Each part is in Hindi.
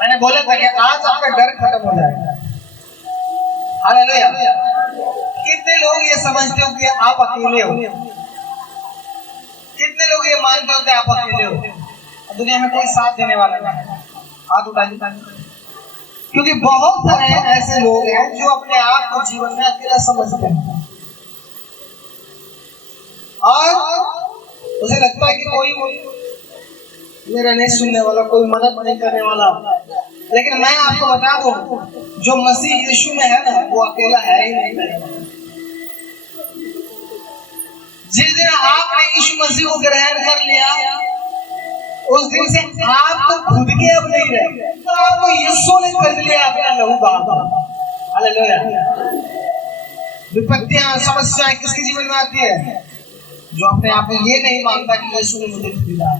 मैंने बोला था कि आज आपका डर खत्म हो जाएगा। हालेलुया। कितने लोग ये समझते हो कि आप अकेले हो? कितने लोग ये मानते हो कि आप अकेले हो? दुनिया में कोई साथ देने वाला नहीं। हाथ उठाइए। क्योंकि बहुत सारे ऐसे लोग हैं जो अपने आप को जीवन में अकेला समझते हैं और उसे लगता है कि कोई मेरा नहीं सुनने वाला, कोई मदद नहीं करने वाला। लेकिन मैं आपको बता दूं, जो मसीह यीशु में है ना, वो अकेला है ही नहीं। जिस दिन आपने यीशु मसीह को ग्रहण कर लिया, उस दिन से आप तो खुद के अब नहीं रहे, तो आपको यीशु ने खरीद लिया अपना लहू बहा। हालेलुया। विपत्तियां, समस्याएं किसके जीवन में आती है? जो अपने आप में ये नहीं मानता कि यीशु ने मुझे खरीदा है,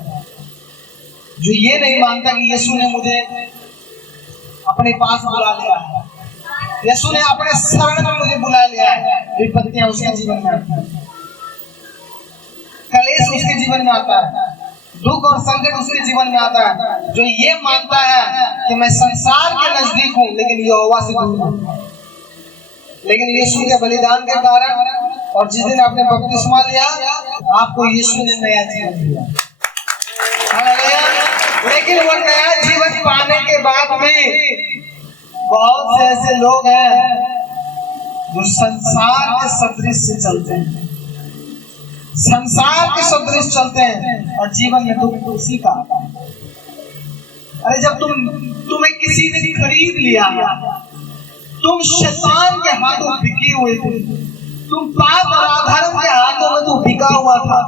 जो ये नहीं मानता कि यीशु ने मुझे अपने पास बुला लिया है, यीशु ने अपने शरण में मुझे बुला लिया है। विपत्तियां उसके जीवन में आती है, कलेश उसके जीवन में आता है, दुख और संकट उसके जीवन में आता है। जो ये मानता है कि मैं संसार के नजदीक हूँ लेकिन यहोवा से दूर हूँ, लेकिन यीशु के बलिदान के कारण और जिस दिन आपने बपतिस्मा लिया, आपको यीशु ने नया जीवन दिया। लेकिन वो नया जीवन पाने के बाद भी बहुत से ऐसे लोग हैं जो संसार के सदृश से चलते हैं, संसार के सदृश चलते हैं और जीवन में दुख उसी का। अरे जब तुम्हें किसी ने खरीद लिया, तुम शैतान के हाथों बिके हुए थे, तुम पाप और अधर्म के हाथों में तुम बिका हुआ था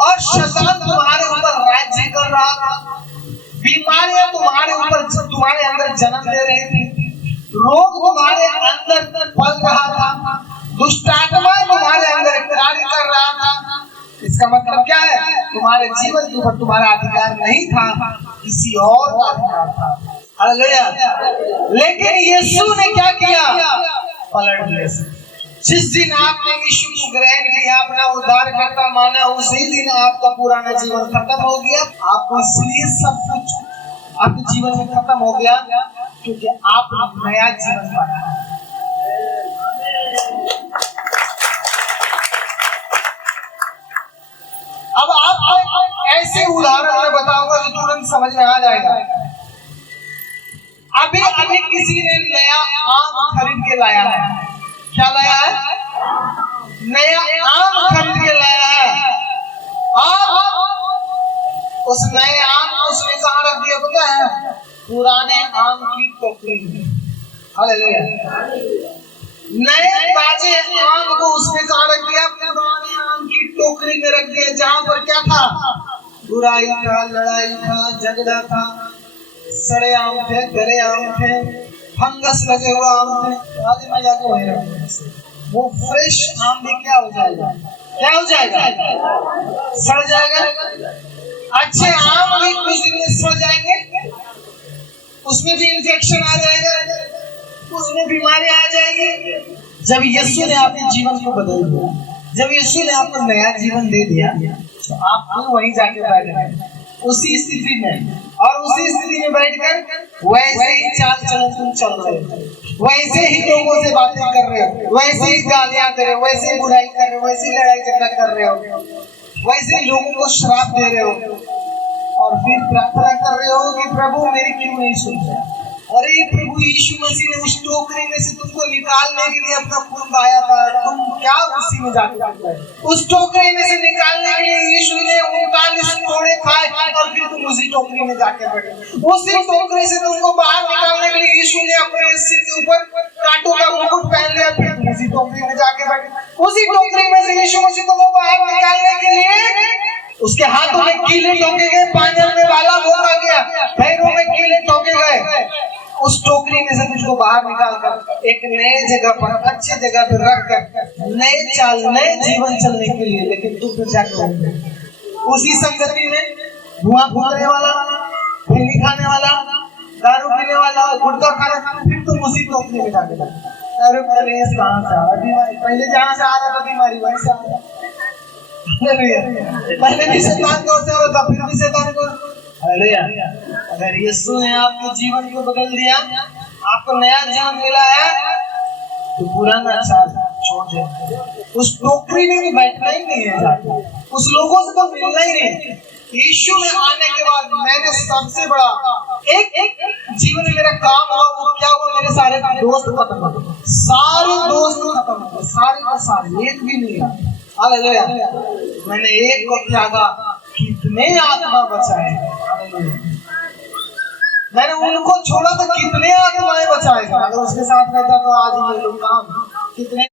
और शैतान तुम्हारे ऊपर राज्य कर रहा था। बीमारियां तुम्हारे ऊपर, तुम्हारे अंदर जन्म ले रही थी, रोग तुम्हारे अंदर पल रहा था, दुष्ट आत्मा तुम्हारे अंदर कार्य कर रहा था। इसका मतलब क्या है? तुम्हारे जीवन के ऊपर तुम्हारा अधिकार नहीं था, किसी और का अधिकार था। हालेलुया। लेकिन यीशु ने क्या किया? पलट दिया। जिस दिन आपने यीशु को ग्रहण किया, अपना उद्धारकर्ता माना, उसी दिन आपका पुराना जीवन खत्म हो गया। आपको इसलिए सब कुछ आपके जीवन में खत्म हो गया क्योंकि आप नया जीवन पाया। अब आपको ऐसे उदाहरण में बताऊंगा जो तुरंत समझ में आ जाएगा। अभी किसी ने नया आम खरीद के लाया है। क्या लाया है? नया आम खरीद के लाया है और उस नए आम को उसने कहाँ रख दिया पता है? पुराने आम की टोकरी में। हालेलुया। नए ताजे आम को उसने कहाँ रख दिया? पुराने आम की टोकरी में रख दिया, जहाँ पर क्या था? बुराई था, लड़ाई था, झगड़ा था, सड़े आम थे, गले आम थे, फंगस लगे हुए आम थे। आगे मैं जाके वही रखूंगा। वो फ्रेश आम भी क्या हो जाएगा? क्या हो जाएगा? सड़ जाएगा। अच्छे आम भी कुछ दिन में सड़ जाएंगे, उसमें भी इन्फेक्शन आ जाएगा, उसमें बीमारी आ जाएगी। जब यीशु ने आपके जीवन को बदल दिया, जब यीशु ने आपको नया जीवन दे दिया, तो आप फिर वहीं जाके बैठ गए उसी स्थिति में, और उसी स्थिति में बैठकर वैसे ही चाल चलन तुम चल रहे हो, वैसे ही लोगों से बातें कर रहे हो, वैसे ही गालियां दे रहे हो, वैसे ही बुराई कर रहे हो, वैसे ही लड़ाई झगड़ा कर रहे हो, वैसे ही लोगों को श्राप दे रहे हो और फिर प्रार्थना कर रहे हो कि प्रभु मेरी क्यों नहीं सुन रहे? अरे प्रभु यीशु मसीह ने उस टोकरी में से तुमको निकालने के लिए अपना खून बहाया था, तुम क्या उसी में जाके बैठ गए? उस टोकरी में से निकालने के लिए यीशु ने 39 कोड़े खाए और फिर तुम उसी टोकरी में जाके बैठे। उसी टोकरी से तुमको बाहर निकालने के लिए यीशु ने अपने सिर के ऊपर कांटों का मुकुट पहन लिया, फिर तुम उसी टोकरी में जाके बैठे। उसी टोकरी में से यीशु मसीह को बाहर निकालने के लिए उसके हाथों में कीले ठोके गए, पांजर में भाला भोंका गया, पैरों में कीले ठोके गए। उस टोकरी में से तुझको बाहर निकालकर एक नए जगह पर, अच्छे जगह पर रखकर नए चाल, नए जीवन चलने के लिए, लेकिन तू फिर जाकर उसी संगति में धुआं फूकने वाला, खैनी खाने वाला, दारू पीने वाला, गुटखा खाने, फिर तुम उसी टोकरी में जाके दारू कलेश कहाँ से आ रहा? बीमारी पहले जहाँ से आ रहा था, बीमारी वहीं से आ रहा। पहले भी शैतान को से होता, फिर भी शैतान को हालेलुया। अगर यीशु ने आपके जीवन को बदल दिया, आपको नया जीवन मिला है, तो पुराना साथ छोड़ दे। उस टोकरी में तो बैठना ही नहीं है, उस लोगों से तो मिलना ही नहीं। यीशु में आने के बाद मैंने सबसे बड़ा एक जीवन में मेरा काम हुआ, वो क्या हुआ, मेरे सारे दोस्त खत्म हो गए, सारे दोस्त खत्म हो गए, सारे का सारे, एक भी नहीं रहा। हालेलुया। मैंने एक को त्यागा, कितने आत्मा बचाए। हालेलुया। मैंने उनको छोड़ा तो कितने आत्माएं बचाएगा। अगर उसके साथ रहता तो आज ये लोग काम कितने